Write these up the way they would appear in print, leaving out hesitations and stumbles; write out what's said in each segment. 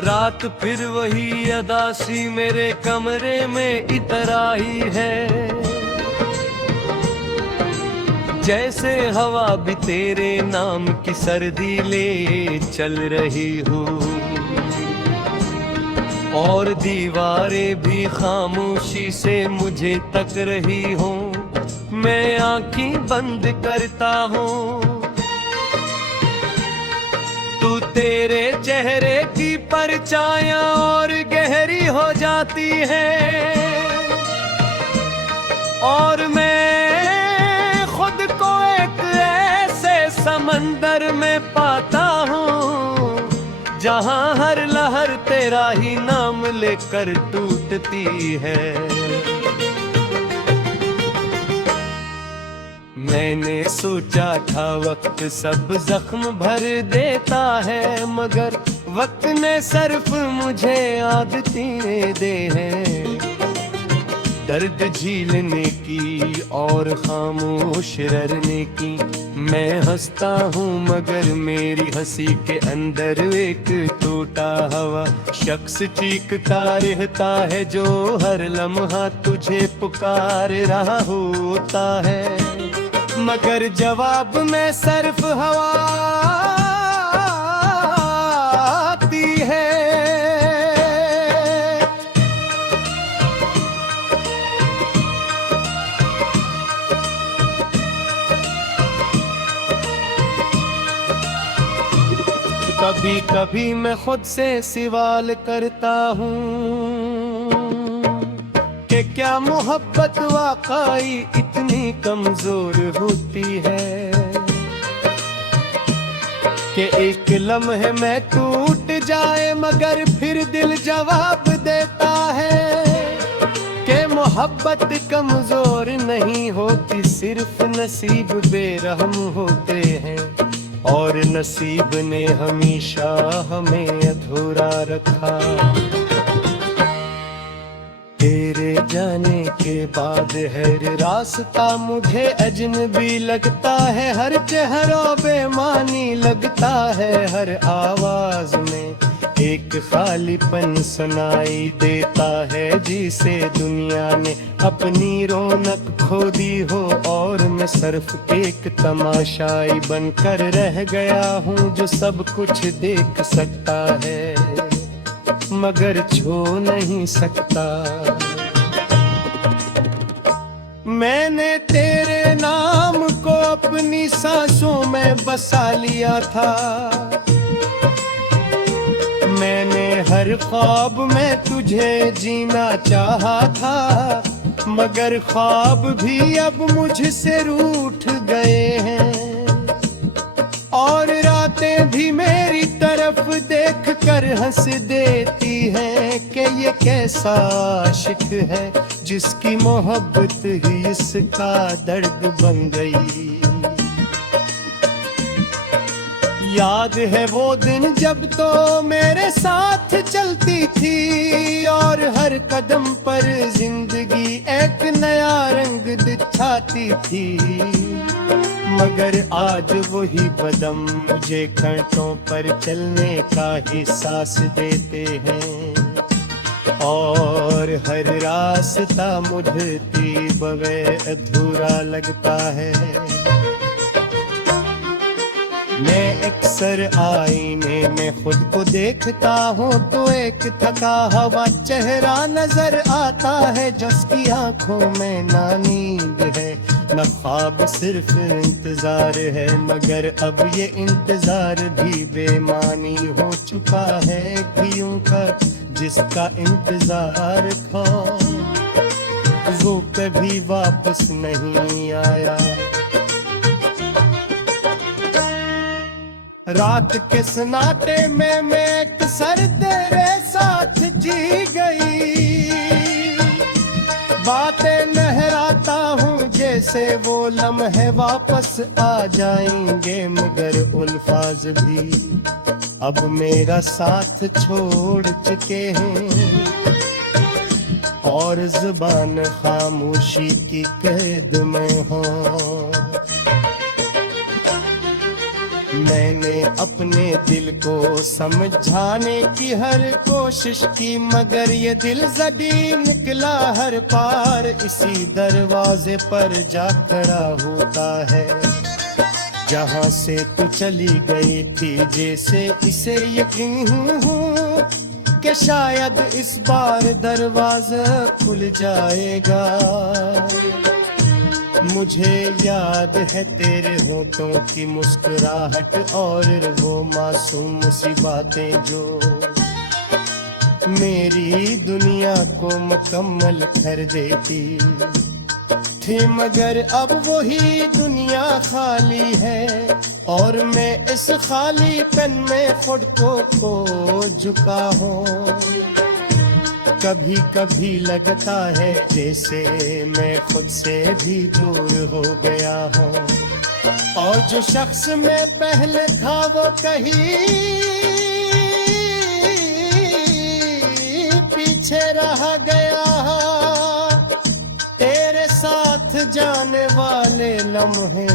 रात फिर वही अदासी मेरे कमरे में इतर आई है। जैसे हवा भी तेरे नाम की सर्दी ले चल रही हूँ, और दीवारें भी खामोशी से मुझे तक रही हूँ। मैं आंखें बंद करता हूँ, तू तेरे चेहरे की परछायां और गहरी हो जाती है, और मैं खुद को एक ऐसे समंदर में पाता हूँ जहाँ हर लहर तेरा ही नाम लेकर टूटती है। मैंने सोचा था वक्त सब जख्म भर देता है, मगर वक्त ने सिर्फ मुझे आदतें दे हैं। दर्द झीलने की और खामोश रहने की। मैं हंसता हूँ मगर मेरी हंसी के अंदर एक टूटा हुआ शख्स चीखता रहता है, जो हर लम्हा तुझे पुकार रहा होता है, मगर जवाब में सिर्फ हवा आती है। कभी कभी मैं खुद से सवाल करता हूँ कि क्या मोहब्बत वाकई इतनी कमजोर होती है कि एक लम्हे में टूट जाए मगर फिर दिल जवाब देता है कि मोहब्बत कमजोर नहीं होती, सिर्फ नसीब बेरहम होते हैं, और नसीब ने हमेशा हमें अधूरा रखा। तेरे जाने के बाद हर रास्ता मुझे अजनबी लगता है, हर चेहरा बेमानी लगता है, हर आवाज में एक खालीपन सुनाई देता है, जिसे दुनिया ने अपनी रौनक खो दी हो, और मैं सिर्फ एक तमाशाई बनकर रह गया हूँ जो सब कुछ देख सकता है मगर छू नहीं सकता। मैंने तेरे नाम को अपनी सांसों में बसा लिया था, मैंने हर ख्वाब में तुझे जीना चाहा था, मगर ख्वाब भी अब मुझसे रूठ गए हैं, और रातें भी मेरी तरफ देख कर हंस देती हैं कि ये कैसा आशिक है जिसकी मोहब्बत ही इसका दर्द बन गई। याद है वो दिन जब तो मेरे साथ चलती थी, और हर कदम पर जिंदगी एक नया रंग दिखाती थी, मगर आज वही कदम मुझे कांटों पर चलने का ही सांस देते हैं, और हर रास्ता मुझे बगैर अधूरा लगता है। मैं अक्सर आईने में खुद को देखता हूँ तो एक थका हुआ चेहरा नजर आता है, जिसकी आंखों में ना नींद है न ख्वाब, सिर्फ इंतजार है, मगर अब ये इंतजार भी बेमानी हो चुका है। यूं का जिसका इंतजार था वो कभी वापस नहीं आया। रात के सन्नाटे में मैं अक्सर तेरे साथ जी गई, बातें लहराता हूँ जैसे वो लम्हे वापस आ जाएंगे, मगर उल्फाज भी अब मेरा साथ छोड़ चुके हैं, और जुबान खामोशी की कैद में हो। मैंने अपने दिल को समझाने की हर कोशिश की, मगर ये दिल जदी निकला हर पार इसी दरवाजे पर जा खड़ा होता है। जहाँ से तू चली गई थी, जैसे इसे यकीन हूँ कि शायद इस बार दरवाजा खुल जाएगा। मुझे याद है तेरे होठों की मुस्कुराहट और वो मासूम सी बातें जो मेरी दुनिया को मुकम्मल कर देती थी, मगर अब वही दुनिया खाली है और मैं इस खालीपन में खुद को खो चुका हूँ। कभी कभी लगता है जैसे मैं खुद से भी दूर हो गया हूँ, और जो शख्स मैं पहले था वो कहीं पीछे रह गया। तेरे साथ जाने वाले लम्हे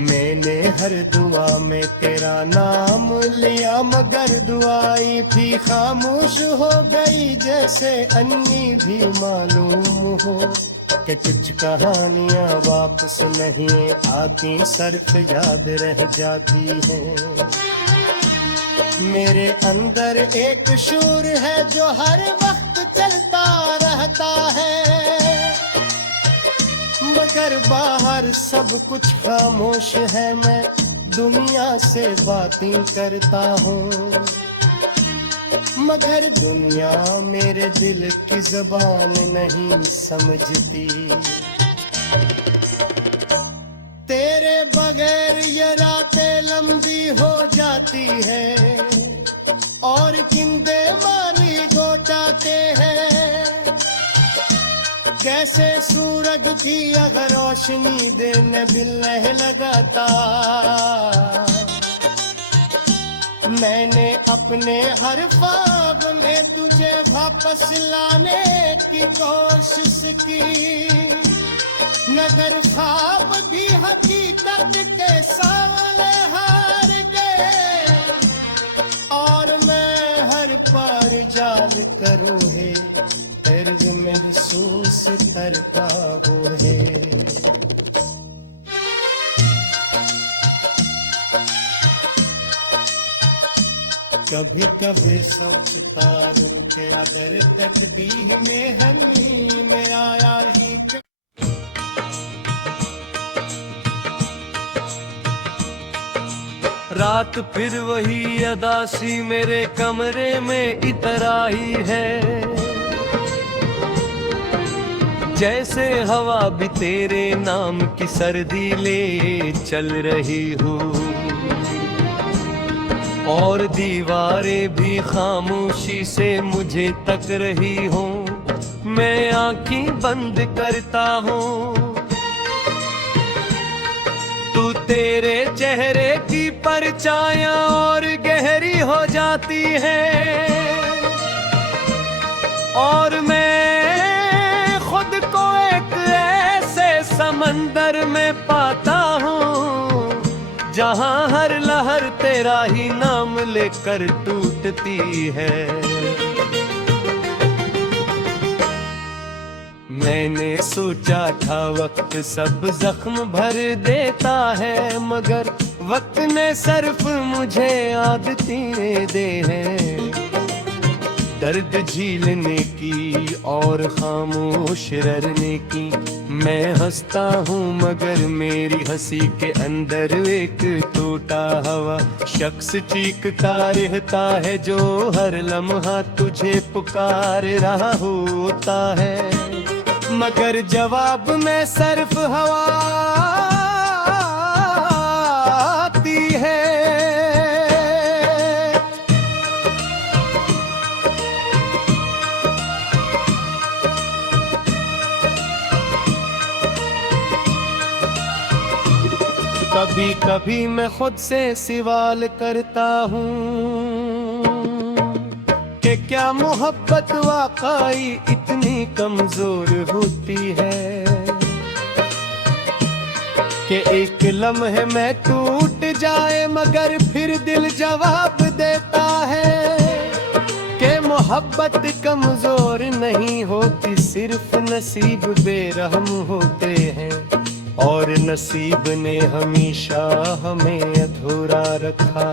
मैंने हर दुआ में तेरा नाम लिया, मगर दुआई भी खामोश हो गई, जैसे अन्नी भी मालूम हो कि कुछ कहानियां वापस नहीं आती, सिर्फ याद रह जाती हैं। मेरे अंदर एक शूर है जो हर वक्त चलता रहता है, मगर बाहर सब कुछ खामोश है। मैं दुनिया से बातें करता हूँ, मगर दुनिया मेरे दिल की ज़बान नहीं समझती। तेरे बगैर ये रातें लंबी हो जाती है और जिंदे माली घोटाते हैं, कैसे सूरज की अगर रोशनी देने दिल नहीं लगाता। मैंने अपने हर ख्वाब में तुझे वापस लाने की कोशिश की, मगर ख्वाब भी हकीकत के सामने हार गए, और मैं हर बार जाल करूँ है दर्द महसूस करता हूँ है। कभी कभी सब सितारों के अगर तकदीर में हनी में आया ही रात फिर वही अदासी मेरे कमरे में इतर आई है, जैसे हवा भी तेरे नाम की सर्दी ले चल रही हूँ, और दीवारें भी खामोशी से मुझे तक रही हूँ। मैं आंखें बंद करता हूँ, तू तेरे चेहरे की परछायां और गहरी हो जाती है, और मैं खुद को एक ऐसे समंदर में पाता हूँ जहाँ हर लहर तेरा ही नाम लेकर टूटती है। मैंने सोचा था वक्त सब जख्म भर देता है, मगर वक्त ने सिर्फ मुझे आदतें दे हैं, दर्द झीलने की और खामोश रहने की। मैं हंसता हूँ मगर मेरी हंसी के अंदर एक टूटा हुआ शख्स चीखता रहता है, जो हर लम्हा तुझे पुकार रहा होता है, मगर जवाब में सिर्फ हवा आती है। कभी कभी मैं खुद से सवाल करता हूँ कि क्या मोहब्बत वाकई इतनी कमजोर होती है। कि एक लम्हे में टूट जाए मगर फिर दिल जवाब देता है कि मोहब्बत कमजोर नहीं होती, सिर्फ नसीब बेरहम होते हैं और नसीब ने हमेशा हमें अधूरा रखा।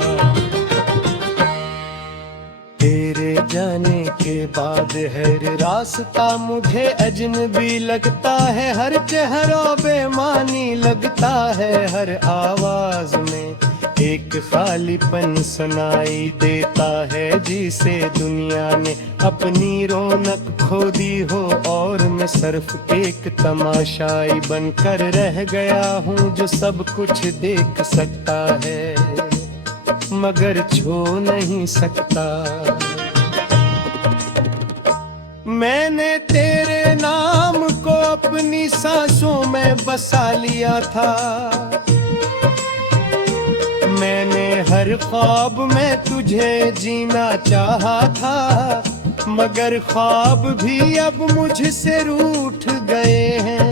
तेरे जाने के बाद हर रास्ता मुझे अजनबी लगता है, हर चेहरा बेमानी लगता है, हर आवाज में एक खालीपन सुनाई देता है, जिसे दुनिया ने अपनी रौनक खो दी हो और मैं सिर्फ एक तमाशाई बनकर रह गया हूँ जो सब कुछ देख सकता है मगर छू नहीं सकता। मैंने तेरे नाम को अपनी सांसों में बसा लिया था, मैंने हर ख्वाब में तुझे जीना चाहा था, मगर ख्वाब भी अब मुझसे रूठ गए हैं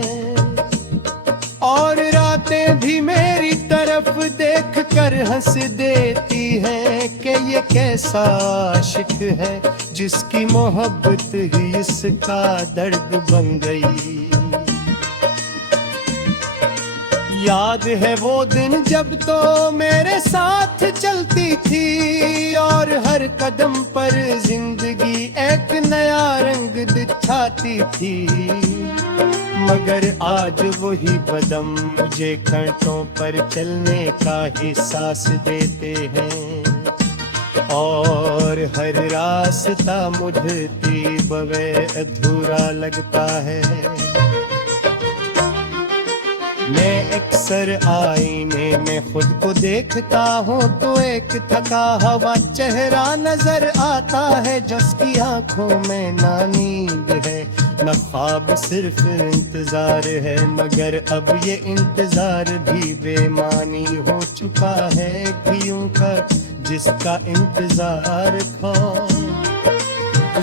और रातें भी मेरी तरफ देख कर हंस देती हैं कि ये कैसा आशिक है जिसकी मोहब्बत ही इसका दर्द बन गई। याद है वो दिन जब तो मेरे साथ चलती थी और हर कदम पर जिंदगी एक नया रंग दिखाती थी, मगर आज वही कदम मुझे कांटों पर चलने का ही सांस देते हैं और हर रास्ता मुझे बगैर अधूरा लगता है। मैं अक्सर आईने में खुद को देखता हूँ तो एक थका हुआ चेहरा नजर आता है, जिसकी आंखों में ना नींद है न ख्वाब, सिर्फ इंतजार है, मगर अब ये इंतजार भी बेमानी हो चुका है कि उनका जिसका इंतजार था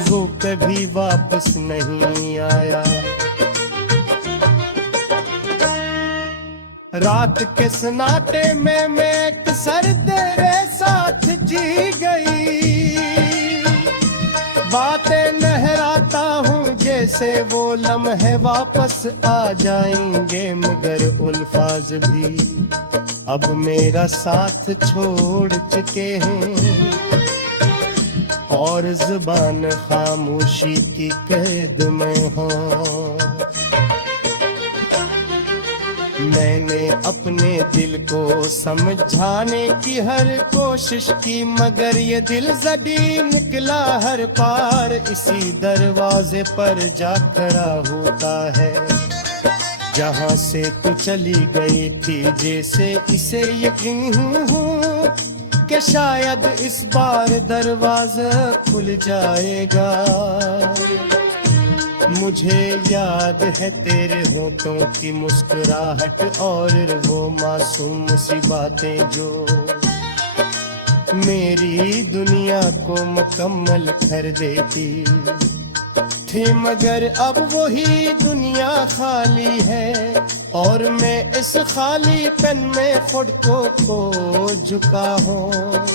वो कभी वापस नहीं आया। रात के सन्नाटे में मैं अक्सर तेरे साथ जी गई, बातें लहराता हूँ जैसे वो लम्हे वापस आ जाएंगे, मगर अल्फाज भी अब मेरा साथ छोड़ चुके हैं और जुबान खामोशी की कैद में हो। मैंने अपने दिल को समझाने की हर कोशिश की, मगर ये दिल जदी निकला हर पार इसी दरवाजे पर जा खड़ा होता है जहाँ से तू चली गई थी। जैसे इसे यकीन हूँ कि शायद इस बार दरवाजा खुल जाएगा। मुझे याद है तेरे होठों की मुस्कुराहट और वो मासूम सी बातें जो मेरी दुनिया को मुकम्मल कर देती थी, मगर अब वही दुनिया खाली है और मैं इस खालीपन में खुद को खो चुका हूँ।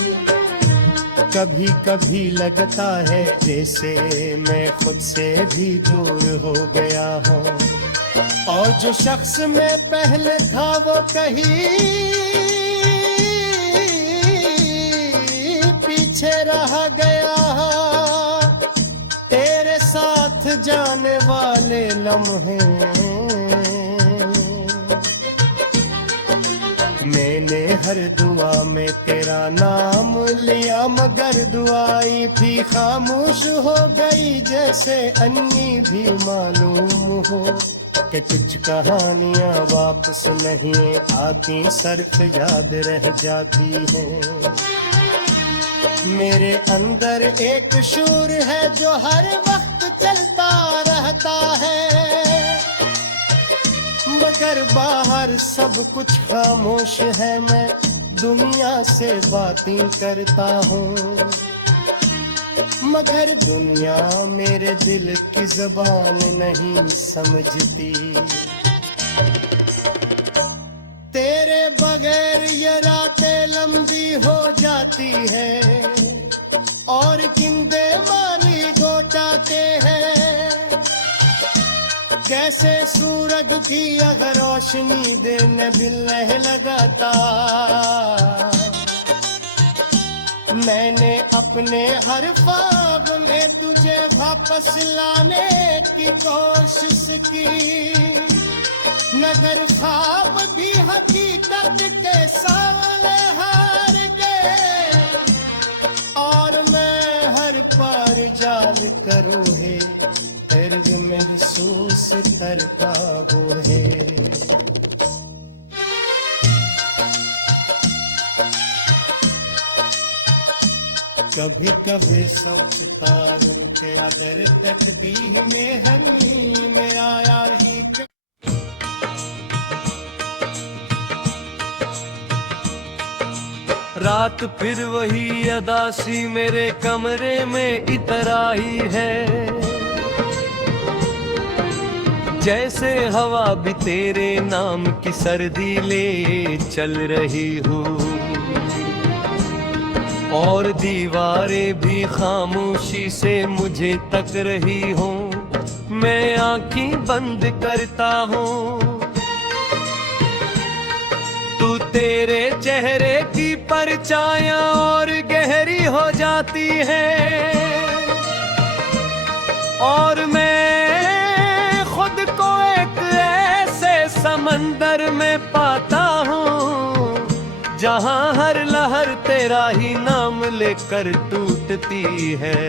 कभी कभी लगता है जैसे मैं खुद से भी दूर हो गया हूँ और जो शख्स मैं पहले था वो कहीं पीछे रह गया। तेरे साथ जाने वाले लम्हे मैंने हर दुआ में तेरा नाम लिया, मगर दुआई भी खामोश हो गई जैसे अन्नी भी मालूम हो कि कुछ कहानियां वापस नहीं आती, सिर्फ याद रह जाती हैं। मेरे अंदर एक शूर है जो हर वक्त चलता रहता है, मगर बाहर सब कुछ खामोश है। मैं दुनिया से बातें करता हूँ मगर दुनिया मेरे दिल की ज़बान नहीं समझती। लंबी हो जाती है और जिंदे माली घोटाते हैं। जैसे सूरज भी अगर रोशनी देने बिल्लह लगाता, मैंने अपने हर ख्वाब में तुझे वापस लाने की कोशिश की, मगर ख्वाब भी हकीकत के सामने हार गए और मैं हर बार जाल करूँ है दर्द महसूस करता हूँ है। कभी कभी सब सितारों के अदर तकदीर में हमी में आया ही। रात फिर वही अदासी मेरे कमरे में इतर आई है, जैसे हवा भी तेरे नाम की सर्दी ले चल रही हूँ और दीवारें भी खामोशी से मुझे तक रही हूँ। मैं आँखें बंद करता हूँ, तू तेरे चेहरे की परछायां और गहरी हो जाती है और मैं खुद को एक ऐसे समंदर में पाता हूँ जहाँ हर लहर तेरा ही नाम लेकर टूटती है।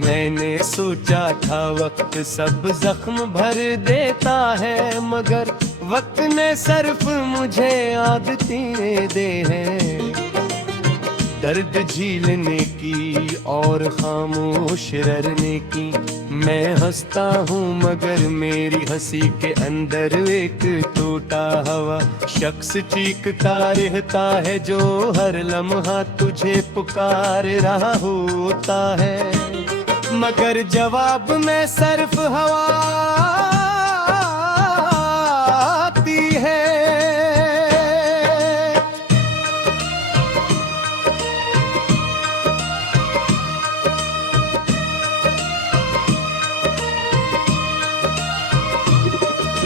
मैंने सोचा था वक्त सब जख्म भर देता है, मगर वक्त ने सिर्फ मुझे आदतें दे हैं दर्द झीलने की और खामोश रहने की। मैं हंसता हूँ मगर मेरी हंसी के अंदर एक टूटा हुआ शख्स चीखता रहता है जो हर लम्हा तुझे पुकार रहा होता है, मगर जवाब में सिर्फ हवा आती है।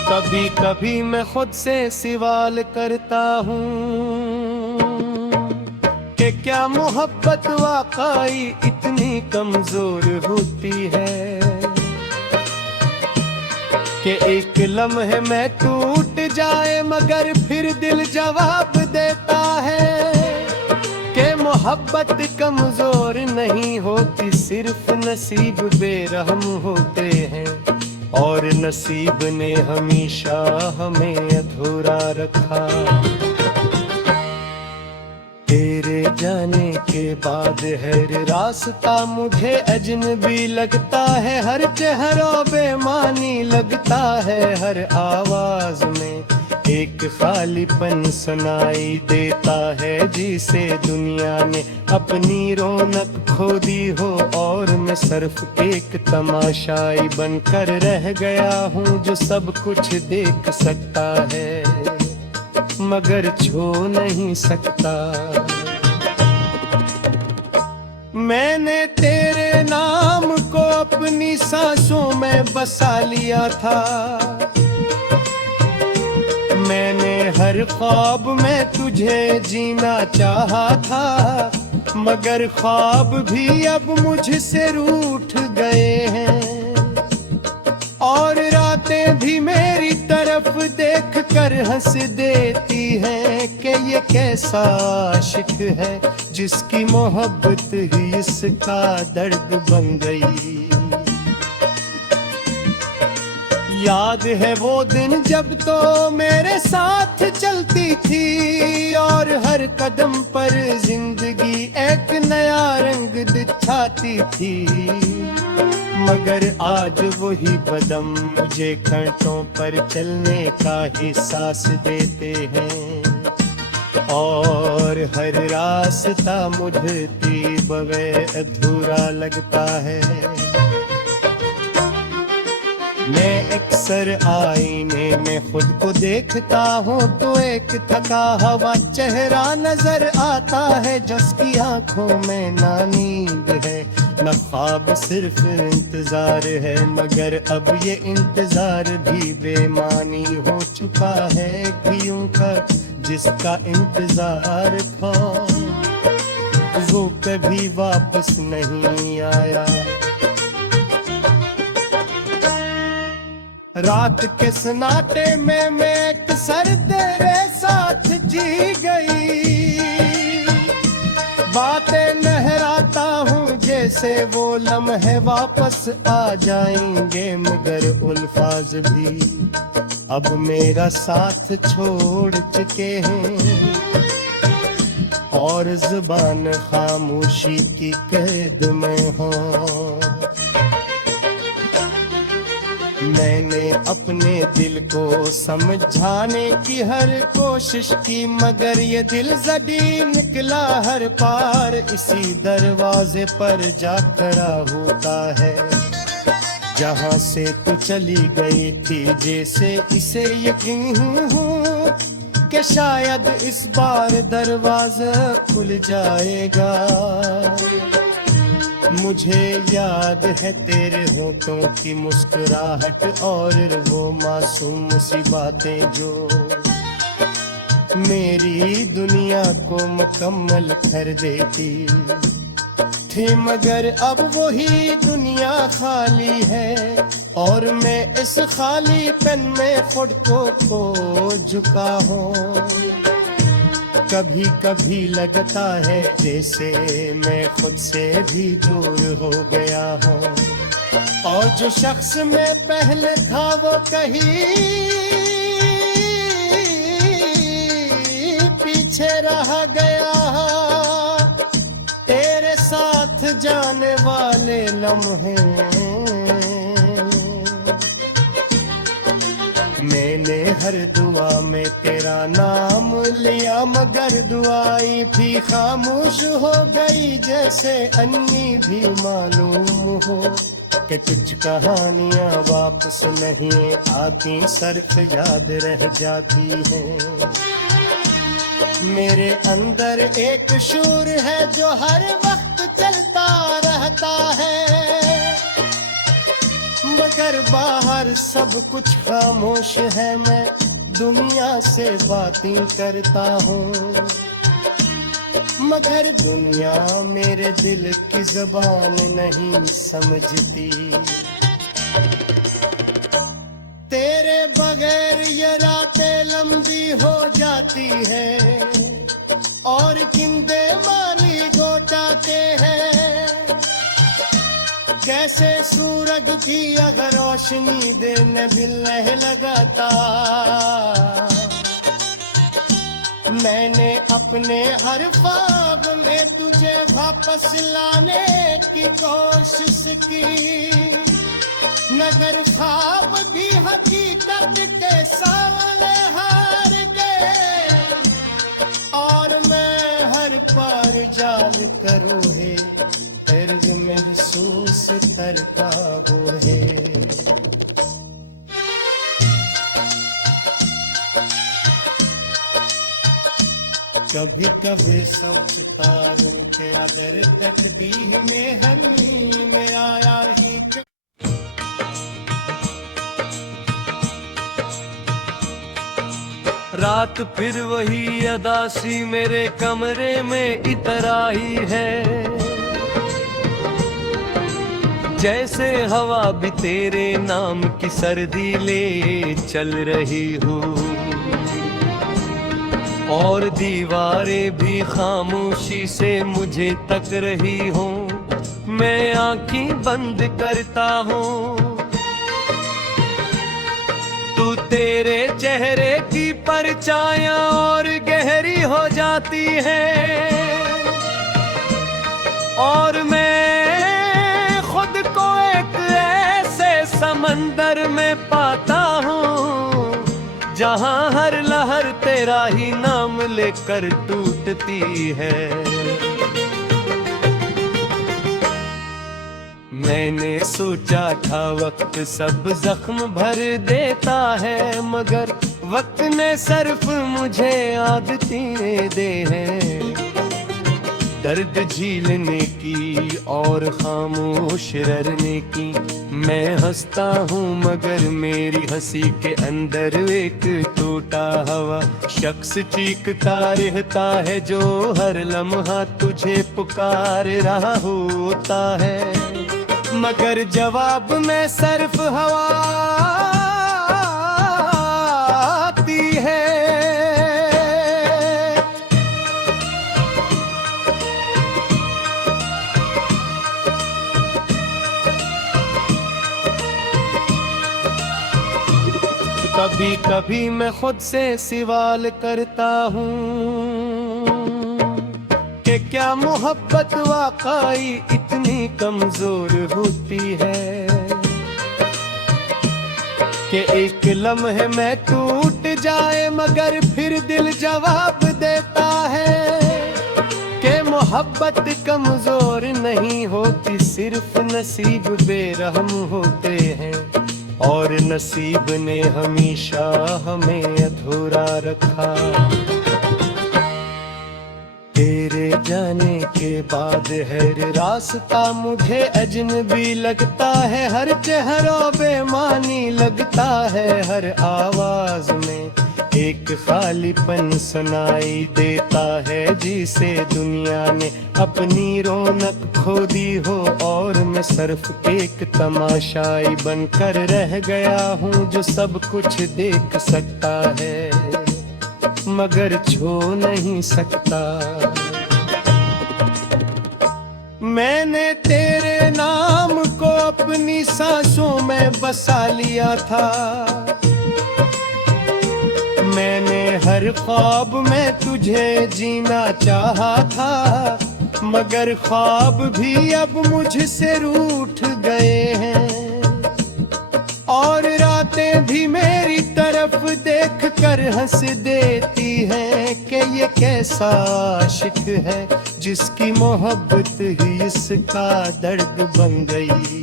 कभी कभी मैं खुद से सवाल करता हूँ कि क्या मोहब्बत वाकई इतनी कमजोर होती है कि एक लम्हे में टूट जाए मगर फिर दिल जवाब देता है कि मोहब्बत कमजोर नहीं होती, सिर्फ नसीब बेरहम होते हैं और नसीब ने हमेशा हमें अधूरा रखा। तेरे जाने के बाद हर रास्ता मुझे अजनबी लगता है, हर चेहरा बेमानी लगता है, हर आवाज में एक खालीपन सुनाई देता है जिसे दुनिया ने अपनी रौनक खो दी हो और मैं सिर्फ एक तमाशाई बनकर रह गया हूँ जो सब कुछ देख सकता है मगर छू नहीं सकता। मैंने तेरे नाम को अपनी सांसों में बसा लिया था, मैंने हर ख्वाब में तुझे जीना चाहा था, मगर ख्वाब भी अब मुझसे रूठ गए हैं और रातें भी मेरी तरफ देख कर हंस देती हैं कि ये कैसा आशिक है जिसकी मोहब्बत ही इसका दर्द बन गई। याद है वो दिन जब तो मेरे साथ चलती थी और हर कदम पर जिंदगी एक नया रंग दिखाती थी, मगर आज वही कदम मुझे कांटों पर चलने का ही सांस देते हैं और हर रास्ता मुझे बगैर अधूरा लगता है। मैं अक्सर आईने में खुद को देखता हूँ तो एक थका हुआ चेहरा नजर आता है, जिसकी आंखों में ना नींद है न ख्वाब, सिर्फ इंतजार है। मगर अब ये इंतजार भी बेमानी हो चुका है कि यूं कर जिसका इंतजार था वो कभी वापस नहीं आया। रात के सन्नाटे में मैं अक्सर तेरे साथ जी गई, बातें लहराता हूँ जैसे वो लम्हे वापस आ जाएंगे, मगर अल्फाज भी अब मेरा साथ छोड़ चुके हैं और जुबान खामोशी की कैद में हो। मैंने अपने दिल को समझाने की हर कोशिश की, मगर ये दिल जदी निकला हर पार इसी दरवाजे पर जा खड़ा होता है जहां से तू चली गई थी। जैसे इसे यकीन हूँ कि शायद इस बार दरवाजा खुल जाएगा। मुझे याद है तेरे होठों की मुस्कुराहट और वो मासूम सी बातें जो मेरी दुनिया को मुकम्मल कर देती थी, मगर अब वही दुनिया खाली है और मैं इस खालीपन में खुद को खो चुका हूँ। कभी कभी लगता है जैसे मैं खुद से भी दूर हो गया हूँ और जो शख्स मैं पहले था वो कहीं पीछे रह गया। तेरे साथ जाने वाले लम्हे मैंने हर दुआ में तेरा नाम लिया, मगर दुआई भी खामोश हो गई जैसे अन्नी भी मालूम हो कि कुछ कहानियां वापस नहीं आती, सिर्फ याद रह जाती हैं। मेरे अंदर एक शूर है जो हर वक्त चलता रहता है, मगर बाहर सब कुछ खामोश है। मैं दुनिया से बातें करता हूँ मगर दुनिया मेरे दिल की ज़बान नहीं समझती। तेरे बगैर ये रातें लंबी हो जाती है और किंदे माली गोटाते हैं, जैसे सूरज की अगर रोशनी देने बिल्लह लगाता। मैंने अपने हर ख्वाब में तुझे वापस लाने की कोशिश की, मगर ख्वाब भी हकीकत के सामने हार गए और मैं हर बार जान करो है दर्द महसूस करता वो है। कभी कभी सोचता हूँ कि अगर तकदीर में हली मेरा यार ही रात फिर वही अदासी मेरे कमरे में इतर आई है, जैसे हवा भी तेरे नाम की सर्दी ले चल रही हो और दीवारें भी खामोशी से मुझे तक रही हो। मैं आंखें बंद करता हूँ तू तेरे चेहरे की परछायां और गहरी हो जाती है और मैं खुद को एक ऐसे समंदर में पाता हूँ जहाँ हर लहर तेरा ही नाम लेकर टूटती है। मैंने सोचा था वक्त सब जख्म भर देता है, मगर वक्त ने सिर्फ मुझे आदतें दे हैं। दर्द झीलने की और खामोश रहने की मैं हंसता हूँ, मगर मेरी हंसी के अंदर एक टूटा हुआ शख्स चीखता रहता है, जो हर लम्हा तुझे पुकार रहा होता है, मगर जवाब में सिर्फ हवा आती है। कभी कभी मैं खुद से सवाल करता हूँ कि क्या मोहब्बत वाकई इतनी कमजोर होती है कि एक लम्हे में टूट जाए, मगर फिर दिल जवाब देता है कि मोहब्बत कमजोर नहीं होती, सिर्फ नसीब बेरहम होते हैं, और नसीब ने हमेशा हमें अधूरा रखा। तेरे जाने के बाद हर रास्ता मुझे अजनबी लगता है, हर चेहरा बेमानी लगता है, हर आवाज में एक खालीपन सुनाई देता है, जिसे दुनिया ने अपनी रौनक खो दी हो, और मैं सिर्फ एक तमाशाई बनकर रह गया हूँ, जो सब कुछ देख सकता है मगर छू नहीं सकता। मैंने तेरे नाम को अपनी सांसों में बसा लिया था, मैंने हर ख्वाब में तुझे जीना चाहा था, मगर ख्वाब भी अब मुझसे रूठ गए हैं, और रातें भी मेरी तरफ देख कर हंस देती हैं कि ये कैसा आशिक है जिसकी मोहब्बत ही इसका दर्द बन गई।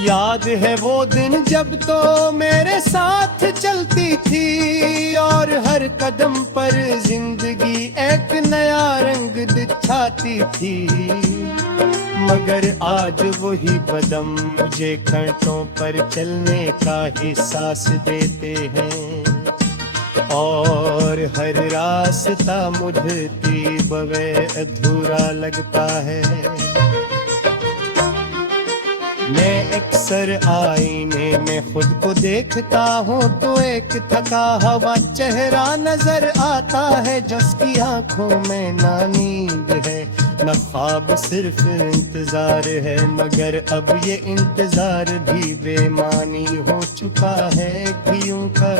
याद है वो दिन जब तो मेरे साथ चलती थी, और हर कदम पर जिंदगी एक नया रंग दिखाती थी, मगर आज वही कदम मुझे कांटों पर चलने का एहसास देते हैं, और हर रास्ता मुझे बगैर अधूरा लगता है। मैं अक्सर आईने में खुद को देखता हूँ तो एक थका हुआ चेहरा नजर आता है, जिसकी आंखों में ना नींद है न ख्वाब, सिर्फ इंतजार है, मगर अब ये इंतजार भी बेमानी हो चुका है कि यूं का